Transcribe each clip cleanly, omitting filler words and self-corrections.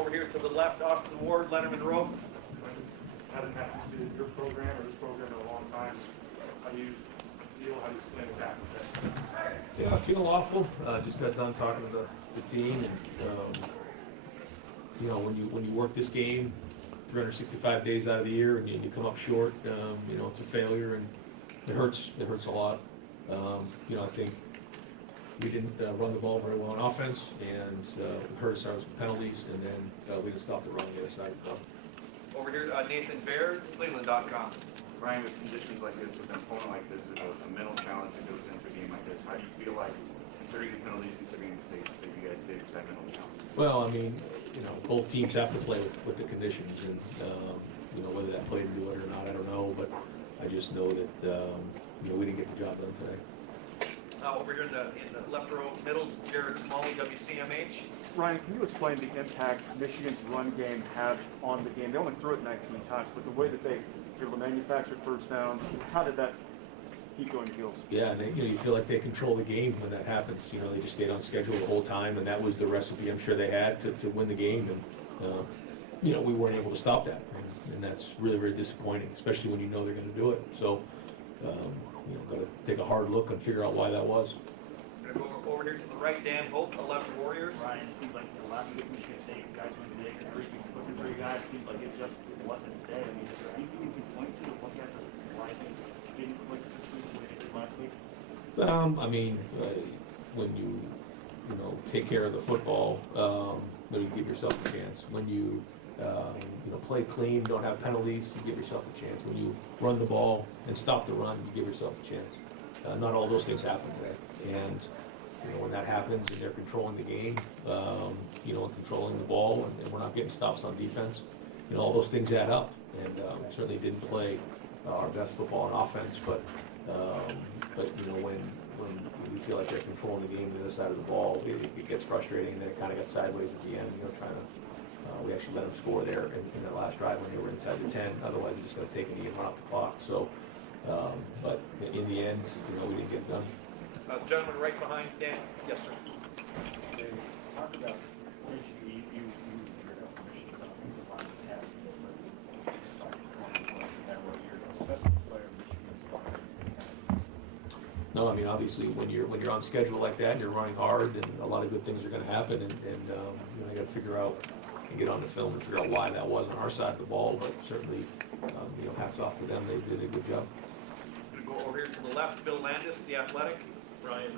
Over here to the left, Austin Ward, Letterman Row. I haven't happened to your program or this program in a long time. How do you feel? How do you explain it back? Yeah, I feel awful. Just got done talking to the team, and you know, when you work this game 365 days out of the year and you come up short, you know, it's a failure, and it hurts. It hurts a lot. You know, I think we didn't run the ball very well on offense, and it hurt us with penalties, and then we didn't stop the run on the other side. Over here, Nathan Baird, Cleveland.com. Ryan, with conditions like this, with an opponent like this, is a mental challenge that goes into a game like this. How do you feel like, considering the penalties, considering the mistakes, that you guys did with that mental challenge? Well, I mean, you know, both teams have to play with the conditions, and you know, whether that played into it or not, I don't know, but I just know that you know, we didn't get the job done today. Over here in the left row, middle, Jared Smalley, WCMH. Ryan, can you explain the impact Michigan's run game had on the game? They only threw it 19 times, but the way that they were able to manufacture first downs, how did that keep going heels? Yeah, and they, you know, you feel like they control the game when that happens. You know, they just stayed on schedule the whole time, and that was the recipe I'm sure they had to win the game. And you know, we weren't able to stop that, and that's really, really disappointing, especially when you know they're going to do it. So, you know, got to take a hard look and figure out why that was. We're going to go over here to the right, Dan Hope, 11 Warriors. Ryan, it seems like a lot of good Michigan State guys went today. Looking for you guys, seems like it just wasn't today. I mean, is there anything you can point to look at why things didn't click this week the way they did last week? I mean, when you know, take care of the football, then you give yourself a chance. When you you know, play clean, don't have penalties, you give yourself a chance. When you run the ball and stop the run, you give yourself a chance. Not all those things happen today, and you know, when that happens and they're controlling the game, you know, and controlling the ball, and we're not getting stops on defense, you know, all those things add up. And we certainly didn't play our best football on offense, but you know, when we feel like they're controlling the game to the other side of the ball, it gets frustrating, and then it kind of got sideways at the end. You know, trying to we actually let them score there in the last drive when they were inside the 10. Otherwise, we're just going to take a knee and run off the clock. So, but in the end, you know, we didn't get it done. Gentleman right behind Dan. Yes, sir. Talk about Michigan. You Michigan's offensive line has, but you're an assessment player. No, I mean, obviously, when you're on schedule like that, and you're running hard, and a lot of good things are going to happen, and you know, you got to figure out and get on the film and figure out why that was on our side of the ball. But certainly, you know, hats off to them; they did a good job. Going to go over here to the left, Bill Landis, The Athletic. Ryan,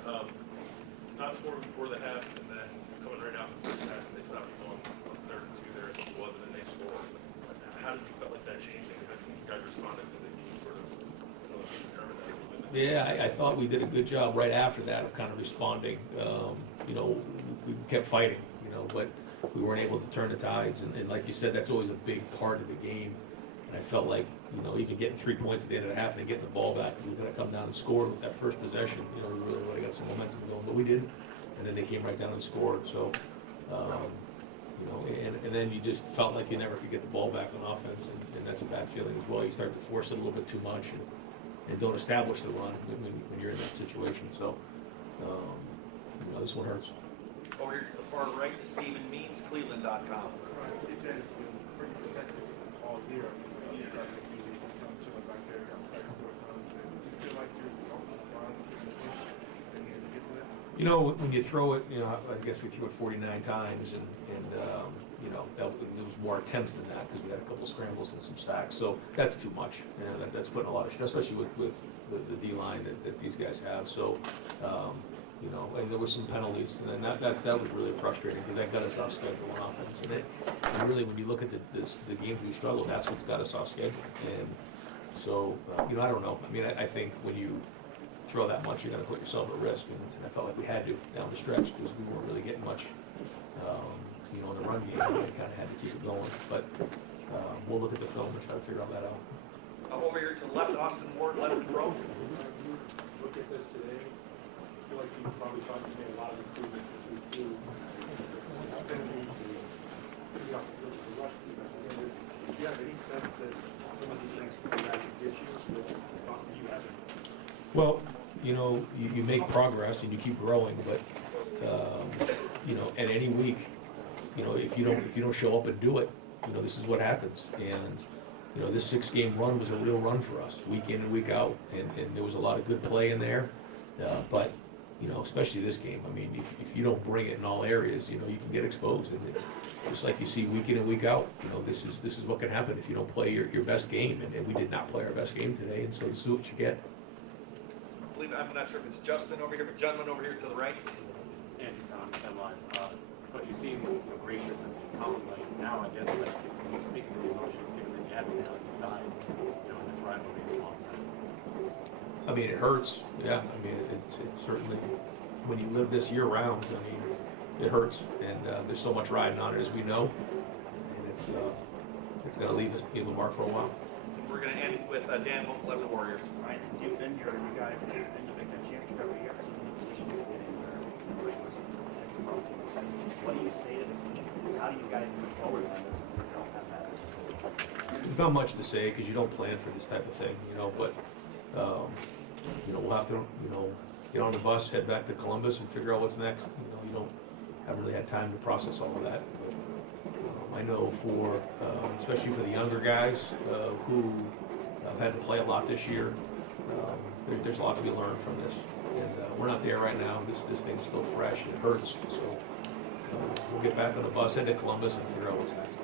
not scoring before the half, and then coming right out in the first half, they stopped going on 3rd and 2 there, I think it was, and then they scored. How did you feel like that changing? I think you guys responded to the game sort of, you know, determined that it was in the Yeah, I thought we did a good job right after that of kind of responding. You know, we kept fighting, you know, but we weren't able to turn the tides. And like you said, that's always a big part of the game. And I felt like, you know, even getting 3 points at the end of the half and getting the ball back, we were going to come down and score with that first possession. You know, we really would have got some momentum going, but we didn't. And then they came right down and scored. So, you know, and then you just felt like you never could get the ball back on offense, and that's a bad feeling as well. You start to force it a little bit too much and don't establish the run when you're in that situation. So, you know, this one hurts. Over here to the far right, Stephen Means, Cleveland.com. Right, CJ has been pretty protected all year. He's got to be chilling back there outside 4 times. Do you feel like you're on the line, getting the push, and you get to that? You know, when you throw it, you know, I guess we threw it 49 times, and you know, there was more attempts than that because we had a couple scrambles and some sacks. So that's too much. You know, that's putting a lot of stress, especially with the D line that these guys have. So, you know, and there were some penalties, and that was really frustrating because that got us off schedule on offense. And really, when you look at the games we struggled, that's what's got us off schedule. And so, you know, I don't know. I mean, I think when you throw that much, you're going to put yourself at risk, and I felt like we had to down the stretch because we weren't really getting much, you know, in the run game. We kind of had to keep it going, but we'll look at the film and try to figure all that out. Over here to the left, Austin Ward, Letterman Row. Look at this today. I feel like you probably thought you made a lot of improvements this week too. Do you have any sense that some of these things could be actually issues that you haven't? Well, you know, you make progress and you keep growing, but you know, at any week, you know, if you don't show up and do it, you know, this is what happens. And, you know, this 6-game run was a real run for us, week in and week out, and there was a lot of good play in there. But, you know, especially this game, I mean, if you don't bring it in all areas, you know, you can get exposed. And it's just like you see week in and week out, you know, this is what can happen if you don't play your best game. And we did not play our best game today, and so this is what you get. I believe, I'm not sure if it's Justin over here, but gentleman over here to the right. And headline, but you seem gracious and calm, like now, I guess, like, can you speak to the emotions given that you haven't been outside, you know, in this rivalry in a long time? I mean, it hurts, yeah, I mean, it certainly, when you live this year round, I mean, it hurts, and there's so much riding on it, as we know, and it's gonna leave a mark for a while. We're gonna end with Dan Holt, 11 Warriors. Right, since you've been here, you guys have been to Big Ten championship every year, this is the position you've been in where the regular season is actually. What do you say to the team? How do you guys move forward on this if you don't have that? There's not much to say, because you don't plan for this type of thing, you know, but, you know, we'll have to, you know, get on the bus, head back to Columbus and figure out what's next. You know, haven't really had time to process all of that. But, I know for, especially for the younger guys, who have had to play a lot this year, there's a lot to be learned from this. And, we're not there right now. This thing's still fresh and it hurts. So, we'll get back on the bus, head to Columbus and figure out what's next.